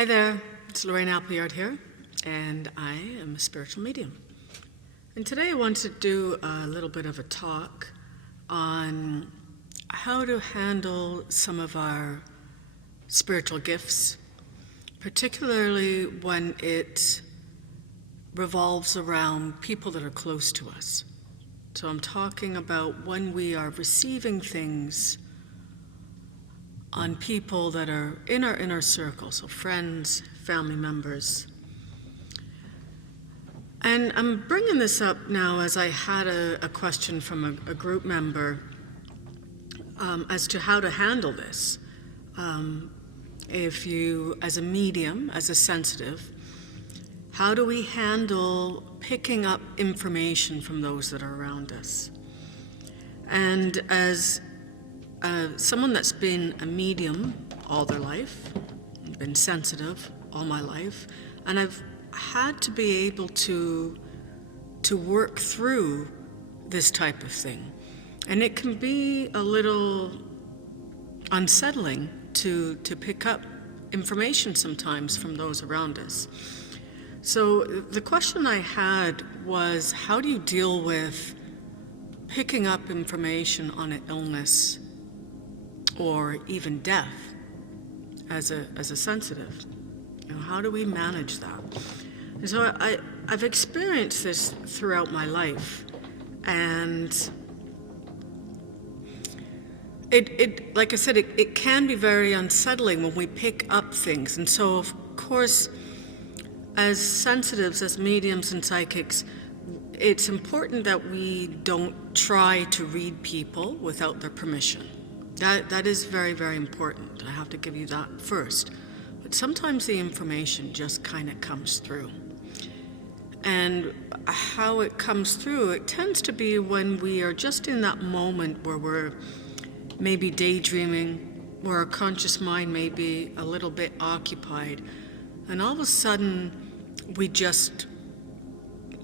Hi there, it's Lorraine here, and I am a spiritual medium. And today I want to do a little bit of a talk on how to handle some of our spiritual gifts, particularly when it revolves around people that are close to us. So I'm talking about when we are receiving things on people that are in our inner circle, so friends, family members. And I'm bringing this up now as I had a question from a group member as to how to handle this. If you, as a medium, as a sensitive, how do we handle picking up information from those that are around us? And as someone that's been a medium all their life, been sensitive all my life, and I've had to be able to work through this type of thing. And it can be a little unsettling to pick up information sometimes from those around us. So the question I had was, how do you deal with picking up information on an illness or even death as a sensitive? You know, how do we manage that? And so I've experienced this throughout my life, and it like I said, it can be very unsettling when we pick up things. And so, of course, as sensitives, as mediums and psychics, it's important that we don't try to read people without their permission. That is very, very important. I have to give you that first. But sometimes the information just kind of comes through. And how it comes through, it tends to be when we are just in that moment where we're maybe daydreaming, where our conscious mind may be a little bit occupied, and all of a sudden we just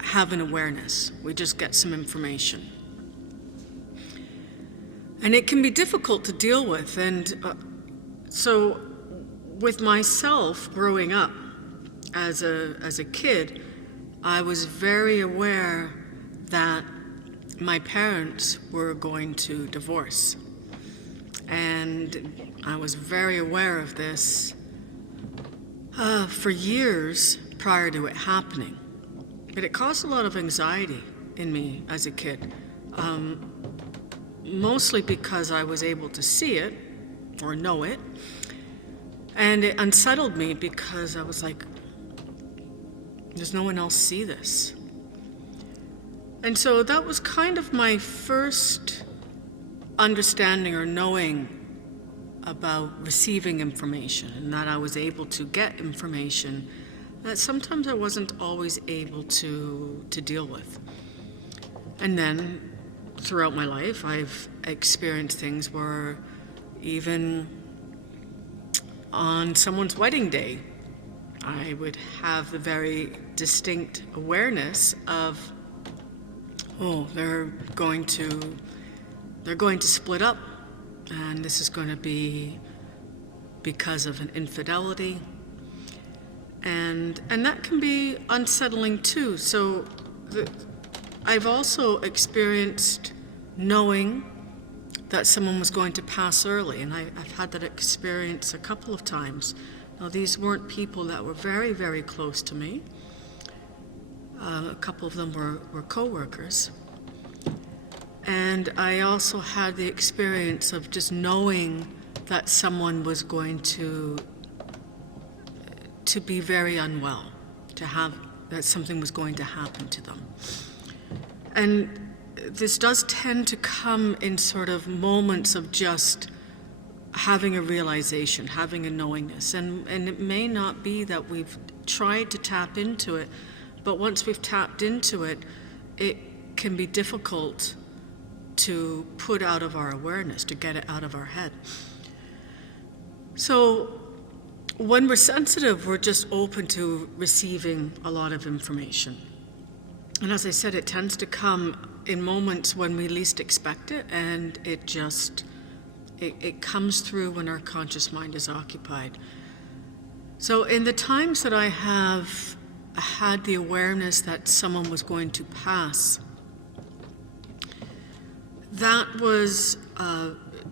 have an awareness. We just get some information. And it can be difficult to deal with. And so with myself growing up as a kid, I was very aware that my parents were going to divorce. And I was very aware of this for years prior to it happening. But it caused a lot of anxiety in me as a kid. Mostly because I was able to see it or know it, and it unsettled me because I was like, does no one else see this? And so that was kind of my first understanding or knowing about receiving information, and that I was able to get information that sometimes I wasn't always able to deal with. And then throughout my life, I've experienced things where even on someone's wedding day, I would have the very distinct awareness of, oh, they're going to split up, and this is going to be because of an infidelity, and that can be unsettling too. So I've also experienced knowing that someone was going to pass early, and I've had that experience a couple of times. Now, these weren't people that were very, very close to me. A couple of them were co-workers. And I also had the experience of just knowing that someone was going to be very unwell, that something was going to happen to them. And this does tend to come in sort of moments of just having a realization, having a knowingness. And it may not be that we've tried to tap into it, but once we've tapped into it, it can be difficult to put out of our awareness, to get it out of our head. So when we're sensitive, we're just open to receiving a lot of information. And as I said, it tends to come in moments when we least expect it, and it comes through when our conscious mind is occupied. So in the times that I have had the awareness that someone was going to pass, that was,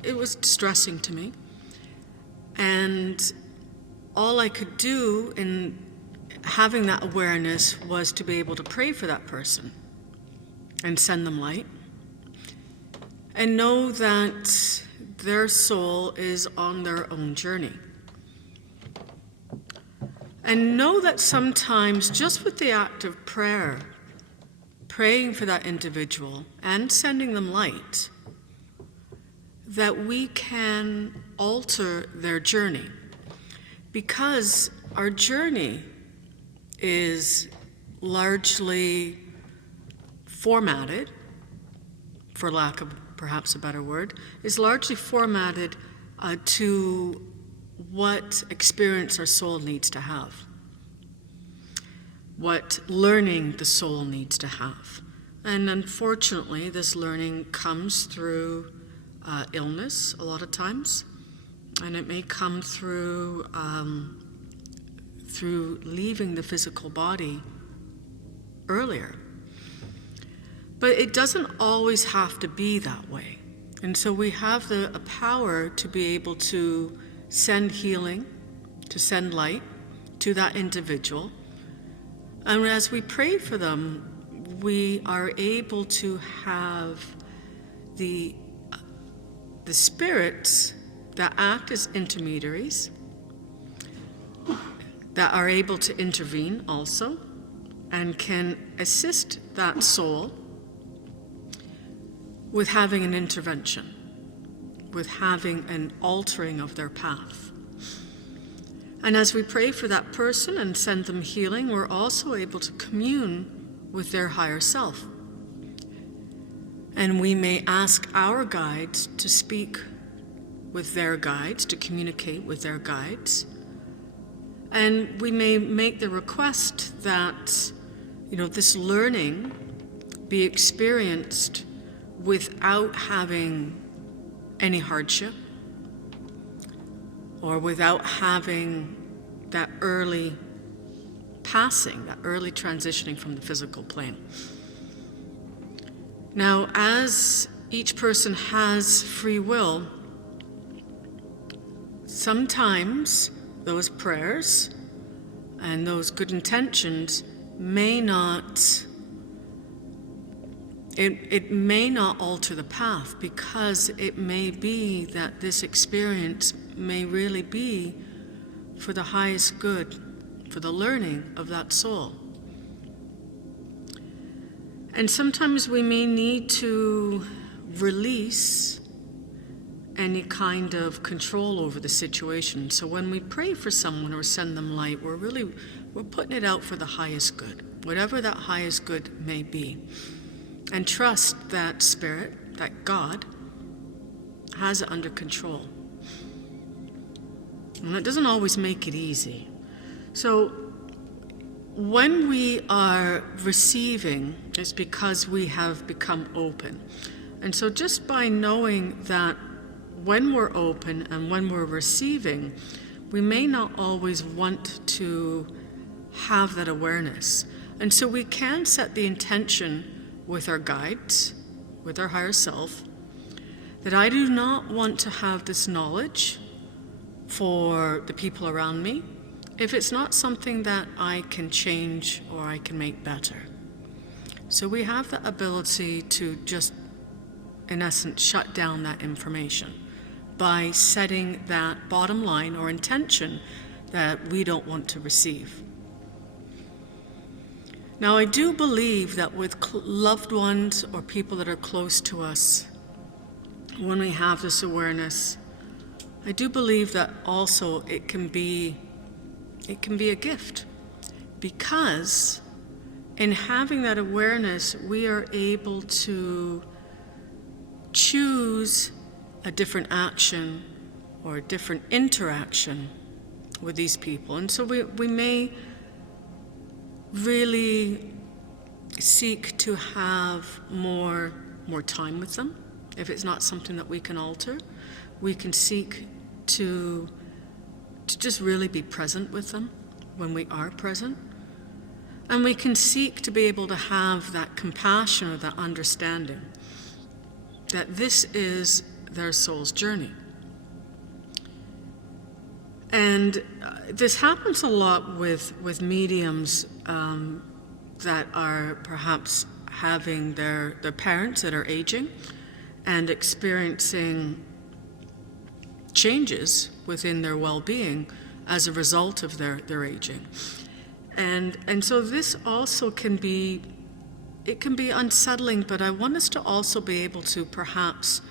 it was distressing to me. And all I could do in having that awareness was to be able to pray for that person and send them light and know that their soul is on their own journey. And know that sometimes just with the act of prayer, praying for that individual and sending them light, that we can alter their journey. Because our journey is largely formatted, for lack of perhaps a better word, is largely formatted to what experience our soul needs to have, what learning the soul needs to have. And unfortunately, this learning comes through illness a lot of times, and it may come through leaving the physical body earlier. But it doesn't always have to be that way. And so we have a power to be able to send healing, to send light to that individual. And as we pray for them, we are able to have the spirits that act as intermediaries, that are able to intervene also, and can assist that soul with having an intervention, with having an altering of their path. And as we pray for that person and send them healing, we're also able to commune with their higher self. And we may ask our guides to speak with their guides, to communicate with their guides. And we may make the request that, this learning be experienced without having any hardship, or without having that early passing, that early transitioning from the physical plane. Now, as each person has free will, sometimes those prayers and those good intentions may not, it may not alter the path, because it may be that this experience may really be for the highest good, for the learning of that soul. And sometimes we may need to release any kind of control over the situation. So when we pray for someone or send them light, we're putting it out for the highest good, whatever that highest good may be. And trust that Spirit, that God, has it under control. And it doesn't always make it easy. So when we are receiving, it's because we have become open. And so just by knowing that when we're open and when we're receiving, we may not always want to have that awareness. And so we can set the intention with our guides, with our higher self, that I do not want to have this knowledge for the people around me if it's not something that I can change or I can make better. So we have the ability to just, in essence, shut down that information by setting that bottom line or intention that we don't want to receive. Now, I do believe that with loved ones or people that are close to us, when we have this awareness, I do believe that also it can be a gift, because in having that awareness, we are able to choose a different action or a different interaction with these people. And so we may really seek to have more time with them. If it's not something that we can alter, we can seek to to just really be present with them when we are present. And we can seek to be able to have that compassion or that understanding that this is their soul's journey. And this happens a lot with mediums that are perhaps having their parents that are aging and experiencing changes within their well-being as a result of their aging. And so this also can be unsettling, but I want us to also be able to perhaps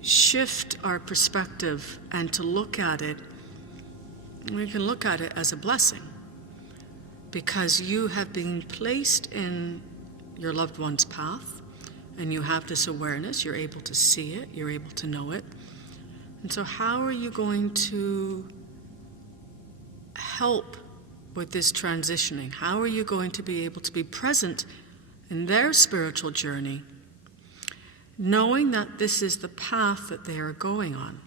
shift our perspective and to look at it. We can look at it as a blessing, because you have been placed in your loved one's path, and you have this awareness, you're able to see it, you're able to know it. And so how are you going to help with this transitioning? How are you going to be able to be present in their spiritual journey, knowing that this is the path that they are going on?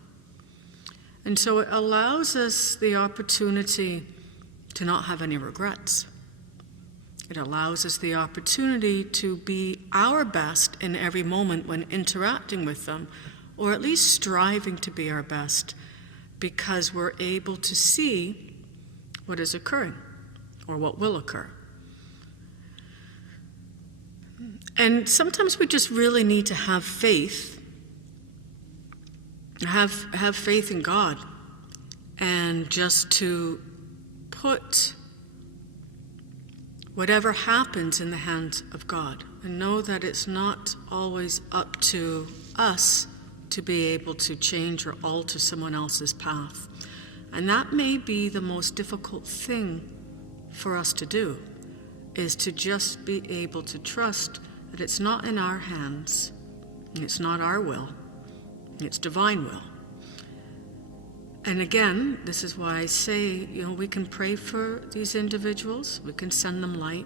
And so it allows us the opportunity to not have any regrets. It allows us the opportunity to be our best in every moment when interacting with them, or at least striving to be our best, because we're able to see what is occurring or what will occur. And sometimes we just really need to have faith, have faith in God, and just to put whatever happens in the hands of God, and know that it's not always up to us to be able to change or alter someone else's path. And that may be the most difficult thing for us to do, is to just be able to trust that it's not in our hands, it's not our will, it's divine will. And again, this is why I say, we can pray for these individuals, we can send them light,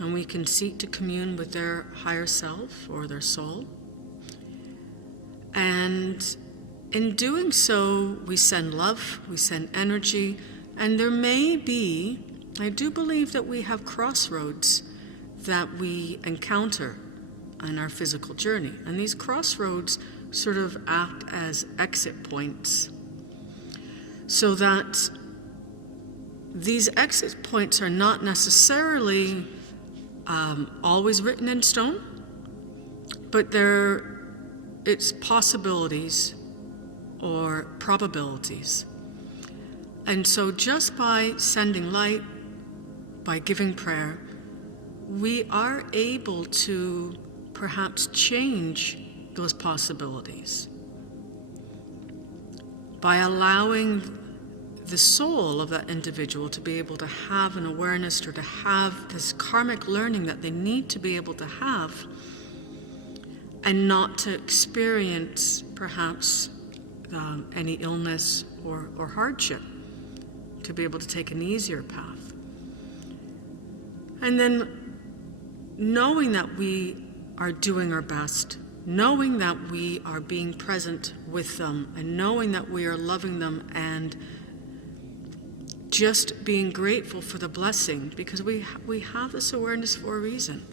and we can seek to commune with their higher self or their soul. And in doing so, we send love, we send energy, and there may be, I do believe that we have crossroads that we encounter on our physical journey. And these crossroads sort of act as exit points, so that these exit points are not necessarily always written in stone, but it's possibilities or probabilities. And so just by sending light, by giving prayer, we are able to perhaps change those possibilities by allowing the soul of that individual to be able to have an awareness, or to have this karmic learning that they need to be able to have, and not to experience perhaps any illness or hardship, to be able to take an easier path. And then knowing that we are doing our best, knowing that we are being present with them, and knowing that we are loving them, and just being grateful for the blessing, because we have this awareness for a reason.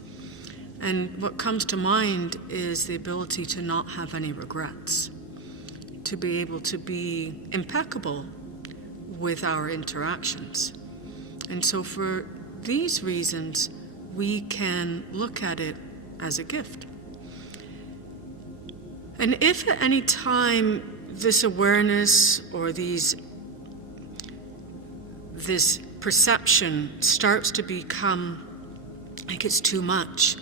And what comes to mind is the ability to not have any regrets, to be able to be impeccable with our interactions. And so for these reasons, we can look at it as a gift. And if at any time this awareness or this perception starts to become like it's too much,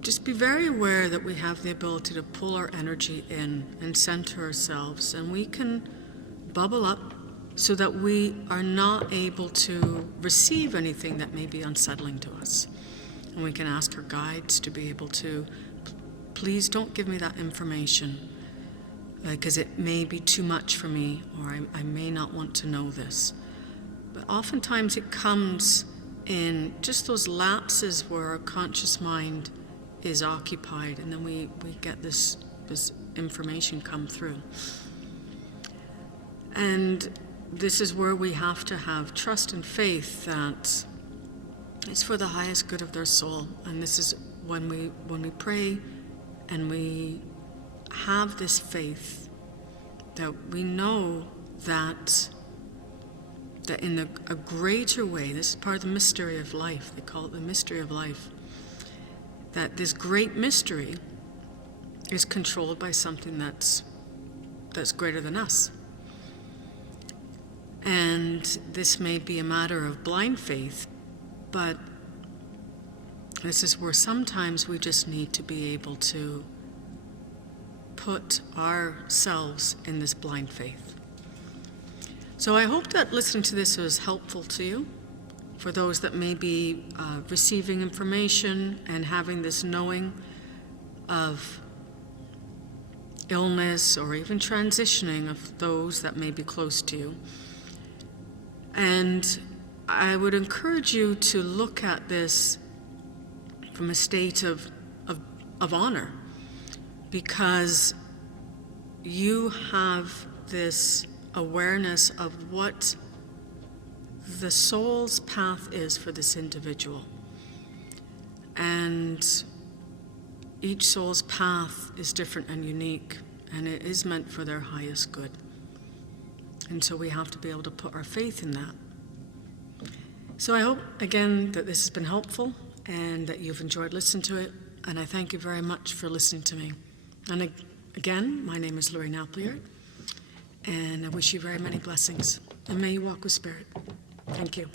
just be very aware that we have the ability to pull our energy in and center ourselves, and we can bubble up so that we are not able to receive anything that may be unsettling to us. And we can ask our guides to be able to, please don't give me that information, because it may be too much for me, or I may not want to know this. But oftentimes it comes in just those lapses where our conscious mind is occupied, and then we get this information come through. And this is where we have to have trust and faith that it's for the highest good of their soul. And this is when we pray and we have this faith that we know that in a greater way, this is part of the mystery of life, they call it the mystery of life, that this great mystery is controlled by something that's greater than us. And this may be a matter of blind faith, but this is where sometimes we just need to be able to put ourselves in this blind faith. So I hope that listening to this was helpful to you, for those that may be receiving information and having this knowing of illness or even transitioning of those that may be close to you. And I would encourage you to look at this from a state of honor, because you have this awareness of what the soul's path is for this individual. And each soul's path is different and unique, and it is meant for their highest good. And so we have to be able to put our faith in that. So I hope, again, that this has been helpful and that you've enjoyed listening to it. And I thank you very much for listening to me. And again, my name is Lorraine, and I wish you very many blessings. And may you walk with Spirit. Thank you.